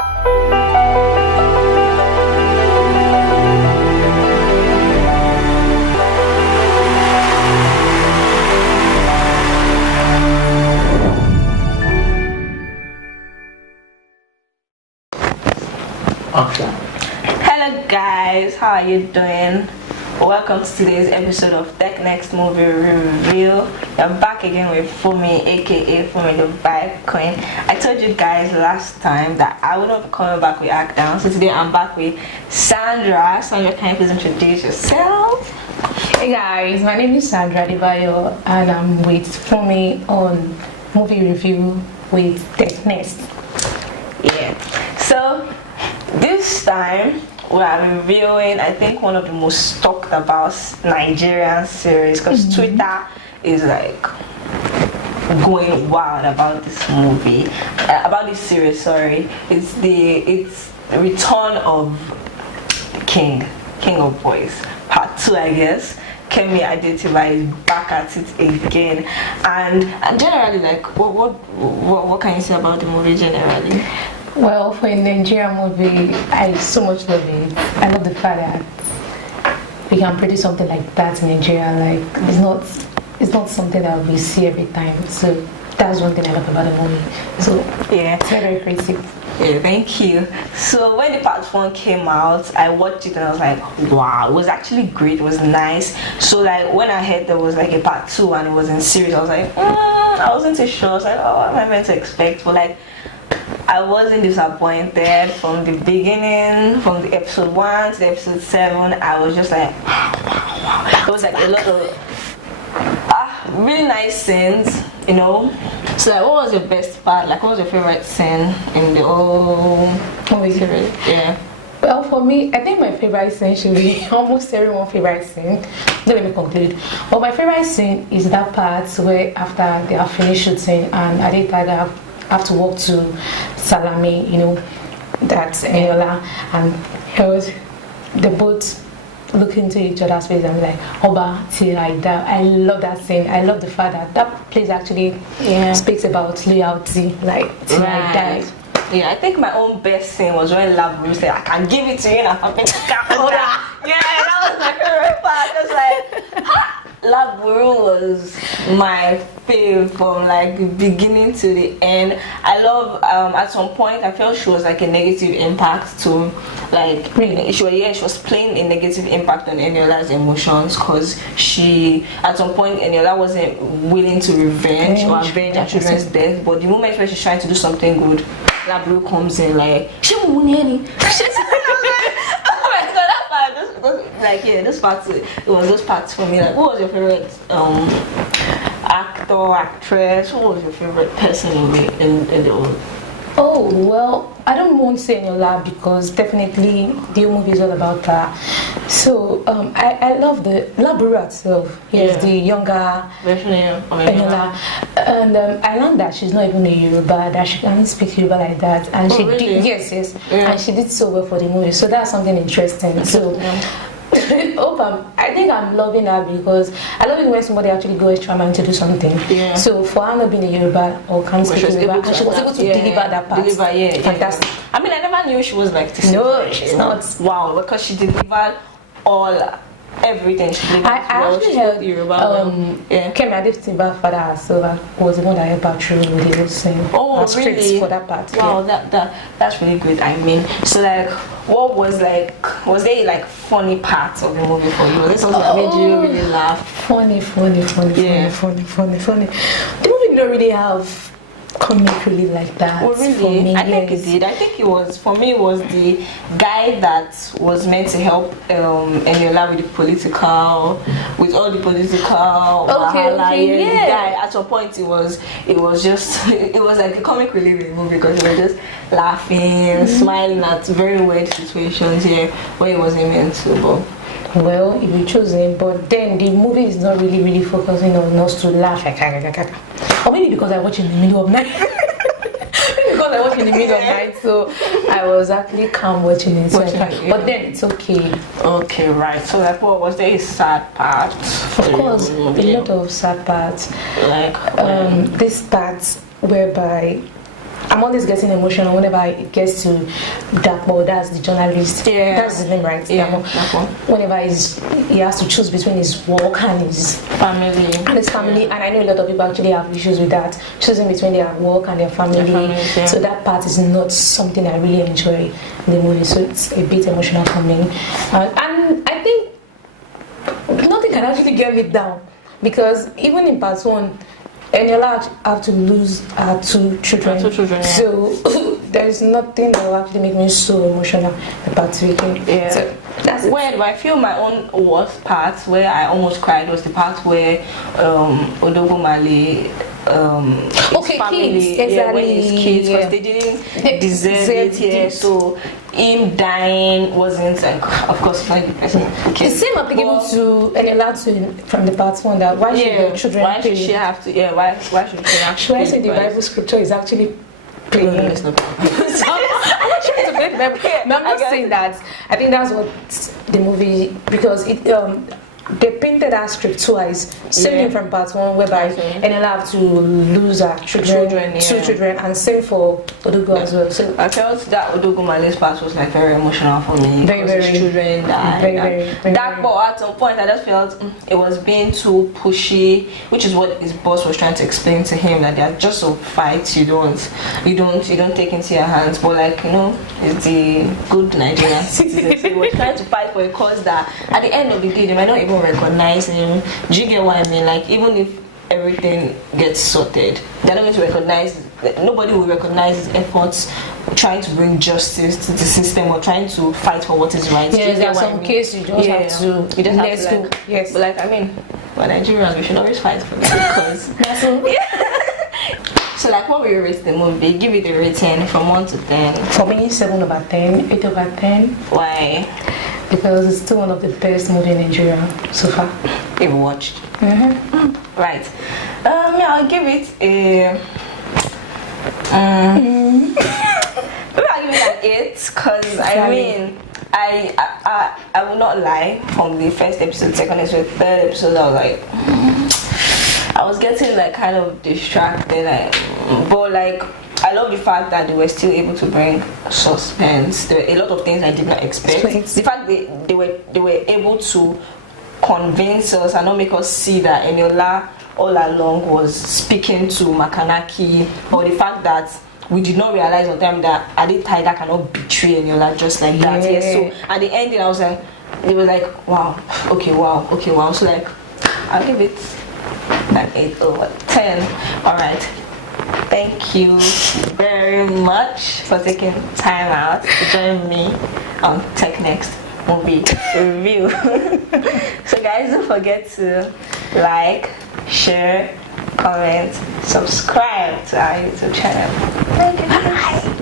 Okay. Hello guys, how are you doing? Welcome to today's episode of Tech Next Movie Review. I'm back again with Funmi, aka Funmi the Vibe Queen. I told you guys last time that I would not be coming back with Act Down, so today I'm back with Sandra. Sandra, can you please introduce yourself? Hey guys, my name is Sandra Adetiba and I'm with Funmi on Movie Review with Tech Next. Yeah, so this time we are reviewing, I think, one of the most talked about Nigerian series, because Twitter is like going wild about this movie, about this series. Sorry, it's the return of King of Boys Part 2, I guess. Kemi Adetiba is back at it again, and generally, like, what can you say about the movie generally? Well, for a Nigerian movie, I so much love it. I love the fact that we can produce something like that in Nigeria. Like, it's not something that we see every time. So that's one thing I love about the movie. So yeah, it's very creative. Yeah, thank you. So when the part 1 came out, I watched it and I was like, wow, it was actually great, it was nice. So like when I heard there was like a part 2 and it was in series, I was like, I wasn't too sure. I was like, oh, what am I meant to expect? But like, I wasn't disappointed from the beginning, from the episode 1 to the episode 7. I was just like, wow. It was like a lot of really nice scenes, you know. So like, what was your best part? Like, what was your favorite scene in the whole movie series? Yeah. Well, for me, I think my favorite scene should be almost everyone's favorite scene. Don't let me conclude. But my favorite scene is that part where after they are finished shooting and Adetiba have to walk to Salami, you know, that's Eniola, and they both look into each other's face and be like, Oba, till like that. I love that scene. I love the fact that that place actually speaks about loyalty, like till I die. Yeah, I think my own best scene was when Labru said, I can give it to you in a fucking camera. Yeah, that was my favorite part. It was like, Labru was my fave from like beginning to the end. I love, at some point I felt she was like a negative impact to, like, really, she was playing a negative impact on Eniola's emotions, because she, at some point, Eniola wasn't willing to avenge her children's death, but the moment where she's trying to do something good, Labru comes in like, oh my god, that part, like, yeah, those parts, it was those parts for me. Like, what was your favorite actor, actress? What was your favorite person in the world? Oh, well, I don't want to say Eniola because definitely the movie is all about her. So I love the Labru herself. Yes, the younger version of Eniola. And I learned that she's not even a Yoruba, that she can't speak Yoruba like that. And she did, yes. And she did so well for the movie. So that's something interesting. So I think I'm loving her because I love it when somebody actually goes extra mile to do something. Yeah. So for her not being a Yoruba or can't speak Yoruba, and she was able to deliver that part. Fantastic. I mean, I never knew she was like this. No, she's not. Wow, because she delivered everything. I actually heard Kemi Adetiba father herself was the one that helped her through with the whole scene. Oh, really? For that part. Wow, that's really good. I mean, so like, what was there like funny parts of the movie for you? Was there something that made you really laugh? Funny. The movie didn't really have comic relief like that. Oh, really? For me, I think it did. I think it was, for me, it was the guy that was meant to help Eniola with all the political the guy. At some point, it was like a comic relief in the movie because he was just laughing, smiling at very weird situations where he wasn't meant to. But well, if you chose him, but then the movie is not really focusing on us to laugh, or maybe because I watch in the middle of night. So I was actually calm watching it. But then it's okay. Okay, right. So like, what was there a sad part? Of course, a lot of sad parts. Like this part whereby I'm always getting emotional whenever it gets to Dapo. That's the journalist. Yeah. That's his name, right? Yeah. Dapo. Whenever he has to choose between his work and his family. And I know a lot of people actually have issues with that, choosing between their work and their family. Yeah. So that part is not something I really enjoy in the movie. So it's a bit emotional for me. And I think nothing can actually get me down, because even in part 1, Eniola have to lose her 2 children. Yeah. So there's nothing that will actually make me so emotional about 2 again. Yeah. So that's it. Where I feel my own worst part where I almost cried was the part where Odogomale Okay, family, kids, exactly. when his kids, because they didn't deserve it here, so him dying wasn't like, of course, it's not the person. The same applicable to Eniola from the part 1, that why should the children why pay? should she have to? Yeah, why should she have to? Should I say the Bible scripture is actually playing? No, it's not. I'm not trying to blame them. No, I'm not saying that. I think that's what the movie, because it they painted that script twice. Same thing from part 1, whereby Eniola have to lose her children, 2 children, and same for Odogo as well. So I felt that Odogomale's part was like very emotional for me. Very, because very, his children died. very, That part at some point I just felt it was being too pushy, which is what his boss was trying to explain to him, that they are just some fights you don't take into your hands, but like, you know, it's the good Nigerian citizens. So he was trying to fight for a cause that at the end of the day they might not even recognize him. Do you get what I mean? Like, even if everything gets sorted, they're not going to recognize, nobody will recognize his efforts trying to bring justice to the system or trying to fight for what is right. yeah, there's some case you just have to let's go. like, yes. But like, I mean, we're Nigerians, we should always fight for that because That's all. so like, what will you rate the movie? Give it a rating from 1 to 10. For me, 7/10, 8/10. Why? Because it's still one of the best movies in Nigeria so far. You've watched. Right. Yeah, I'll give it a. Maybe I'll give it an 8, because I mean, I will not lie. From the first episode, second episode, third episode, I was like, I was getting like kind of distracted. But like, I love the fact that they were still able to bring suspense. There were a lot of things I did not expect. The fact they were able to convince us and not make us see that Eniola all along was speaking to Makanaki, or the fact that we did not realize on time that Adetiba cannot betray Eniola just like that. Yeah. Yes. So at the ending, I was like, it was like, wow, okay, wow. So like, I'll give it an 8/10. All right. Thank you very much for taking time out to join me on Tech Next Movie Review. So guys, don't forget to like, share, comment, subscribe to our YouTube channel. Thank you. Bye.